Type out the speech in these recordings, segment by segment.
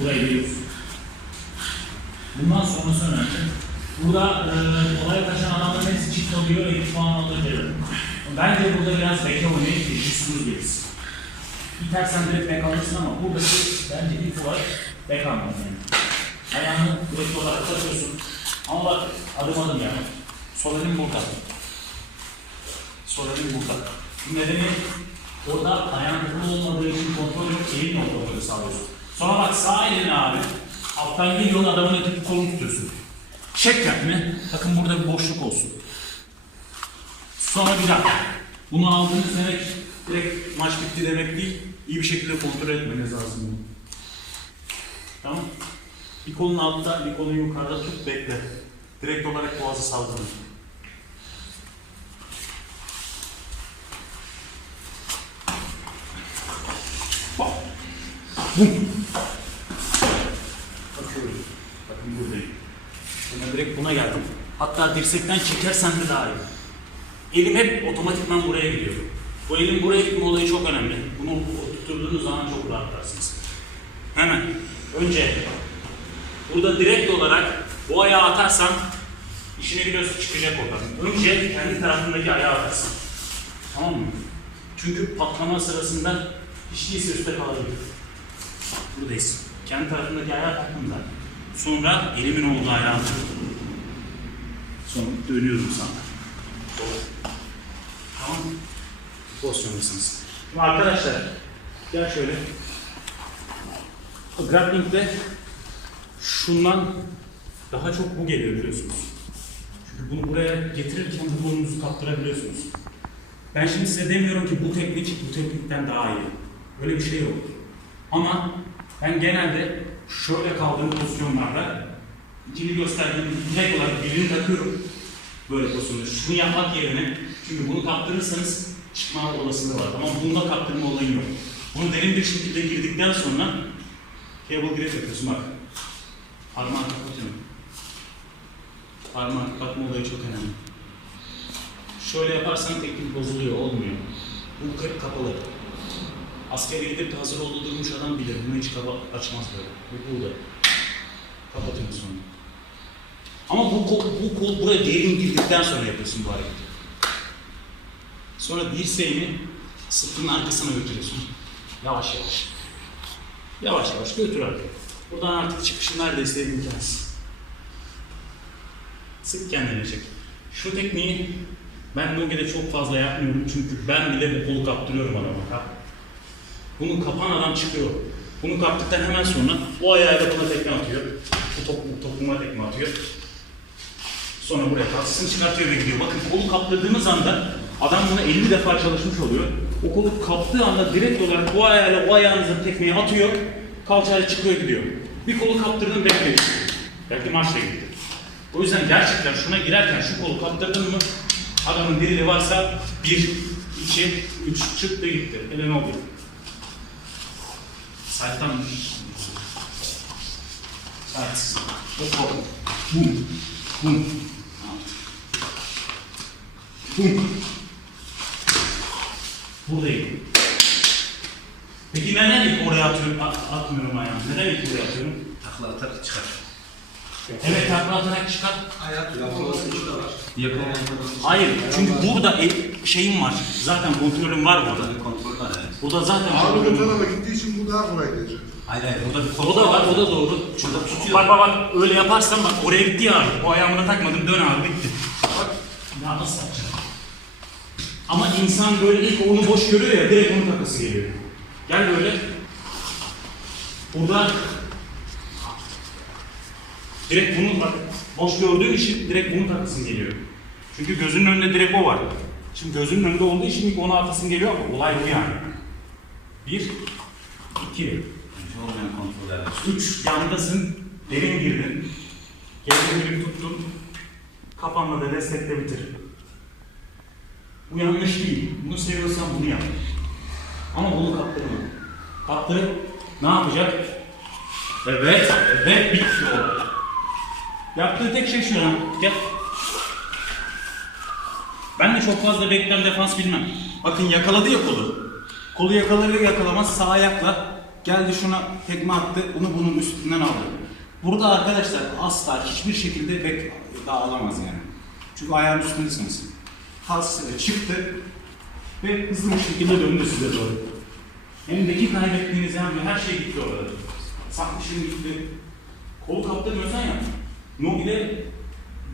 Burayı biliyorsun. Bundan sonrası önemli. Burada e, olaya kaçan adamların hepsi çift oluyor, ekip puan alabilir. Bence burada biraz beke oynayıp geçişsiz gelirsin. İtersen direkt bek alırsın ama buradaki bence ilk olarak bek alman yani. Ayağını direkt olarak atıyorsun. Ama bak adım adım yani. Sol elim burada. Sol elim burada. Nedeni orada ayağın kılı olmadığı için kontrol yok, elinle o kontrolü sağlıyorsun. Sonra bak sağ elini abi, alttan geliyorsun adamın öteki kolunu tutuyorsun. Çek kendini, bakın burada bir boşluk olsun. Sonra bir daha. Bunu aldığınız demek direkt maç bitti demek değil. İyi bir şekilde kontrol etmeniz lazım bunu. Tamam. Bir kolun altta, bir kolun yukarıda tut, bekle. Direkt olarak boğazı saldırın. Bakıyorum. Bakın buradayım. Ben direkt buna geldim. Hatta dirsekten çekersen de daha iyi. Elim hep otomatikman buraya gidiyor. Bu elin buraya gitme olayı çok önemli. Bunu tutturduğunuz zaman çok rahatlarsınız. Hemen. Önce burada direkt olarak bu ayağı atarsan işini biliyorsun çıkacak oradan. Önce kendi tarafındaki ayağı atarsın. Tamam mı? Çünkü patlama sırasında hiç değilse üstte kalabilir. Buradayız. Kendi tarafındaki ayağı taktım da. Sonra elimin olduğu ayağı. Sonra dönüyorum sana. Tamam mı? Pozisyondasınız. Şimdi arkadaşlar, gel şöyle. Grappling'de şundan daha çok bu geliyor biliyorsunuz. Çünkü bunu buraya getirirken bu kolunuzu kaptırabiliyorsunuz. Ben şimdi size demiyorum ki bu teknik bu teknikten daha iyi. Öyle bir şey yok. Ama ben genelde şöyle kaldığım pozisyonlarda ikili gösterdiğim direkt olarak birini takıyorum. Böyle pozisyonda. Şunu yapmak yerine çünkü bunu kaptırırsanız çıkma olasılığı var. Ama bunda kaptırma olayı yok. Bunu derin bir şekilde girdikten sonra cable grip yapıyorsun bak. Parmağı kapatıyorum. Parmağı kapatma olayı çok önemli. Şöyle yaparsan teknik bozuluyor, olmuyor. Bu hep kapalı. Askere gidip de hazır olduğu durmuş adam bilir. Bunu hiç kapa açmaz böyle. Bu burada. Kapatın sonra. Ama bu kol, bu kol buraya derin girdikten sonra yapıyorsun bu hareketi. Sonra dirseğini sırtının arkasına götürüyorsun. Yavaş yavaş. Yavaş yavaş götür arkaya. Buradan artık çıkışı neredeyse imkansız. Sık kendini çek. Şu tekniği ben bölgede çok fazla yapmıyorum çünkü ben bile bu kolu kaptırıyorum adama. Bunu kapan adam çıkıyor. Bunu kaptıktan hemen sonra o ayağıyla buna tekme atıyor. Bu top, topuma tekme atıyor. Sonra buraya kalsın çıkartıyor ve gidiyor. Bakın kolu kaptırdığımız anda adam buna 50 defa çalışmış oluyor. O kolu kaptığı anda direkt olarak bu ayağıyla bu ayağınızın tekmeyi atıyor. Kalçayla çıkıyor gidiyor. Bir kolu kaptırdın bekliyor. Belki maçla gitti. O yüzden gerçekten şuna girerken şu kolu kaptırdın mı adamın dirili varsa 1, 2, 3 çıktı gitti. Ele ne oluyor? Hop hop. Bum. Bum. Bum. Buradayım. Peki neden ilk oraya atıyorum, at, atmıyorum ayağımı? Neden oraya atıyorum? Takla atar çıkar. Evet takla atarak çıkar. Ayak yapılması da var. Yakalaması Hayır çünkü burada el, şeyim var. Zaten kontrolüm var burada. Burada kontrol var evet. Burada zaten o kontrolüm var. tarafa gittiği için bu daha kolay gelecek. Hayır hayır orada bir O da var, o da doğru. Şurada tutuyor. Bak bak bak öyle yaparsan bak oraya gitti ya abi. Bu ayağımına takmadım dön abi bitti. Bak ya nasıl yapacağım? Ama insan böyle ilk onu boş görüyor ya direkt onun takası geliyor. Gel böyle. Burada direkt bunu bak boş gördüğün için direkt bunun takasın geliyor. Çünkü gözünün önünde direkt o var. Şimdi gözünün önünde olduğu için ilk ona atasın geliyor ama olay bu yani. Bir, iki, olmayan kontroller var. Üç, yandasın, derin girdin. Bir tuttun. Kafanla da destekle bitir. Bu yanlış değil. Bunu seviyorsan bunu yap. Ama bunu kaptırma. Kaptırıp ne yapacak? Evet, evet bitti olay. Yaptığı tek şey şu lan. Gel. Ben de çok fazla beklem defans bilmem. Bakın yakaladı ya kolu. Kolu yakalar yakalamaz sağ ayakla geldi şuna tekme attı, bunu bunun üstünden aldı. Burada arkadaşlar asla hiçbir şekilde bek dağılamaz yani. Çünkü ayağın üstündesiniz. Has e, çıktı ve hızlı bir şekilde döndü size doğru. Hem deki kaybettiğiniz hem her şey gitti orada. Sakmışım gitti. Kolu kaptırmıyorsan ya. Nogi'de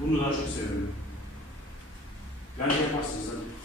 bunu daha çok seviyorum. Bence yaparsınız hadi.